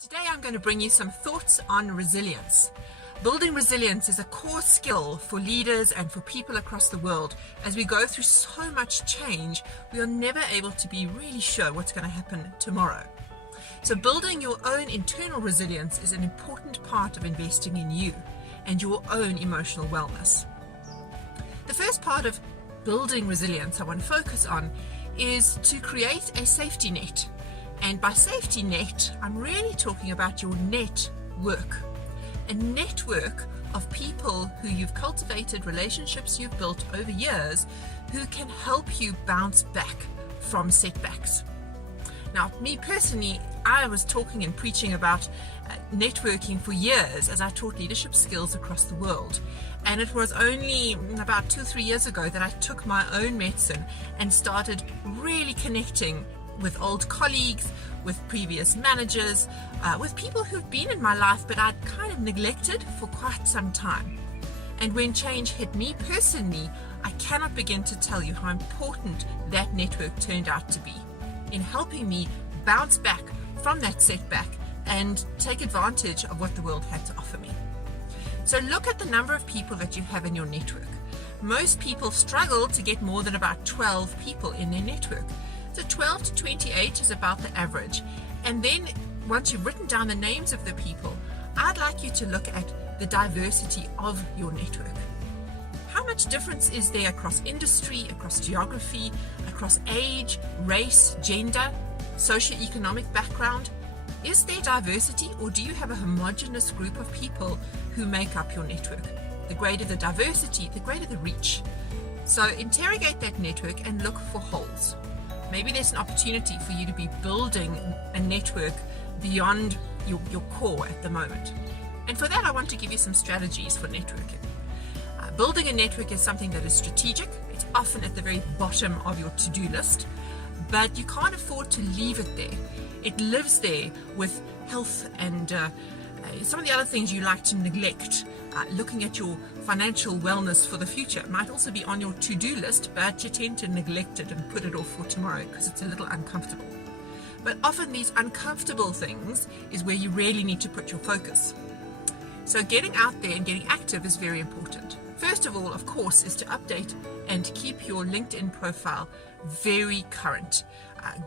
Today I'm going to bring you some thoughts on resilience. Building resilience is a core skill for leaders and for people across the world. As we go through so much change, we are never able to be really sure what's going to happen tomorrow. So building your own internal resilience is an important part of investing in you and your own emotional wellness. The first part of building resilience I want to focus on is to create a safety net. And by safety net, I'm really talking about your network. A network of people who you've cultivated, relationships you've built over years, who can help you bounce back from setbacks. Now, me personally, I was talking and preaching about networking for years as I taught leadership skills across the world. And it was only about 2 or 3 years ago that I took my own medicine and started really connecting with old colleagues, with previous managers, with people who've been in my life but I'd kind of neglected for quite some time. And when change hit me personally, I cannot begin to tell you how important that network turned out to be in helping me bounce back from that setback and take advantage of what the world had to offer me. So look at the number of people that you have in your network. Most people struggle to get more than about 12 people in their network. So 12 to 28 is about the average. And then once you've written down the names of the people, I'd like you to look at the diversity of your network. How much difference is there across industry, across geography, across age, race, gender, socioeconomic background? Is there diversity, or do you have a homogeneous group of people who make up your network? The greater the diversity, the greater the reach. So interrogate that network and look for holes. Maybe there's an opportunity for you to be building a network beyond your core at the moment. And for that, I want to give you some strategies for networking. Building a network is something that is strategic. It's often at the very bottom of your to-do list, but you can't afford to leave it there. It lives there with health and some of the other things you like to neglect. Looking at your financial wellness for the future might also be on your to-do list, but you tend to neglect it and put it off for tomorrow because it's a little uncomfortable. But often these uncomfortable things is where you really need to put your focus. So getting out there and getting active is very important. First of all, of course, is to update and keep your LinkedIn profile very current.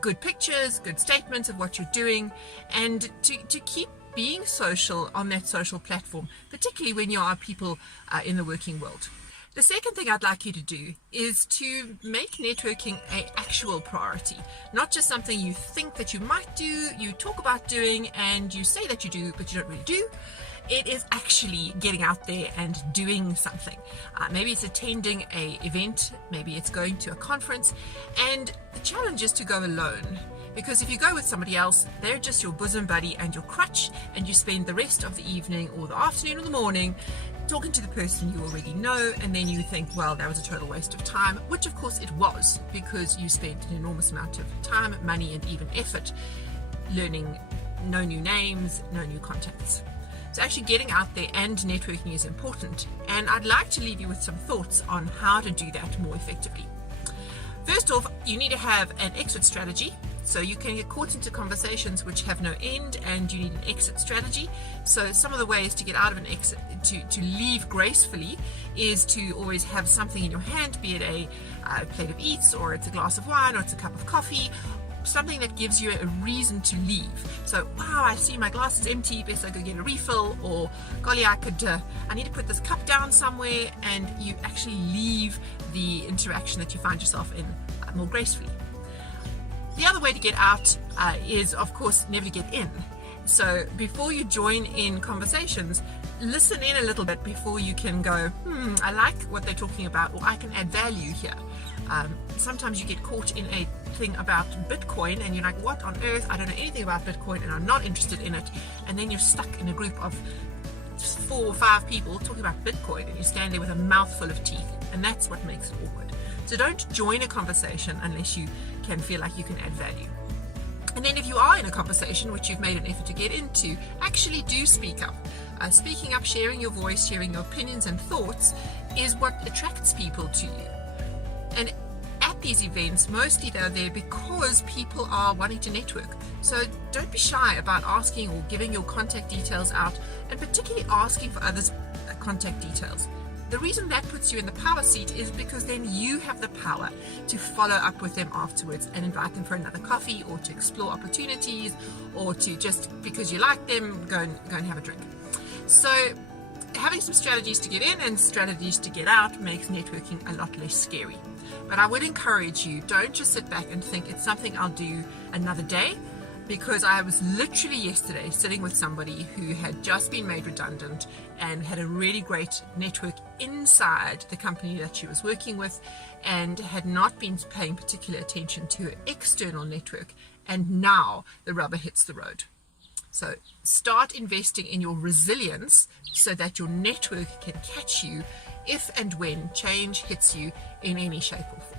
Good pictures, good statements of what you're doing, and to keep being social on that social platform, particularly when you are people in the working world. The second thing I'd like you to do is to make networking an actual priority, not just something you think that you might do, you talk about doing, and you say that you do, but you don't really do. It is actually getting out there and doing something. Maybe it's attending an event, maybe it's going to a conference, and the challenge is to go alone. Because if you go with somebody else, they're just your bosom buddy and your crutch, and you spend the rest of the evening or the afternoon or the morning talking to the person you already know, and then you think, well, that was a total waste of time, which of course it was, because you spent an enormous amount of time, money, and even effort learning no new names, no new contacts. So actually getting out there and networking is important, and I'd like to leave you with some thoughts on how to do that more effectively. First off, you need to have an exit strategy. So you can get caught into conversations which have no end, and you need an exit strategy. So some of the ways to get out of an exit, to leave gracefully, is to always have something in your hand, be it a plate of eats, or it's a glass of wine, or it's a cup of coffee, something that gives you a reason to leave. So, wow, I see my glass is empty, best I go get a refill, or golly, I need to put this cup down somewhere, and you actually leave the interaction that you find yourself in more gracefully. The other way to get out is, of course, never to get in. So before you join in conversations, listen in a little bit before you can go, I like what they're talking about, or I can add value here. Sometimes you get caught in a thing about Bitcoin and you're like, what on earth? I don't know anything about Bitcoin and I'm not interested in it. And then you're stuck in a group of 4 or 5 people talking about Bitcoin, and you stand there with a mouthful of teeth, and that's what makes it awkward. So don't join a conversation unless you can feel like you can add value. And then if you are in a conversation which you've made an effort to get into, actually do speak up. Speaking up, sharing your voice, sharing your opinions and thoughts is what attracts people to you. And at these events, mostly they're there because people are wanting to network. So don't be shy about asking or giving your contact details out, and particularly asking for others' contact details. The reason that puts you in the power seat is because then you have the power to follow up with them afterwards and invite them for another coffee, or to explore opportunities, or to just because you like them, go and have a drink. So having some strategies to get in and strategies to get out makes networking a lot less scary. But I would encourage you, don't just sit back and think it's something I'll do another day, because I was literally yesterday sitting with somebody who had just been made redundant and had a really great network inside the company that she was working with, and had not been paying particular attention to her external network, and now the rubber hits the road. So start investing in your resilience so that your network can catch you if and when change hits you in any shape or form.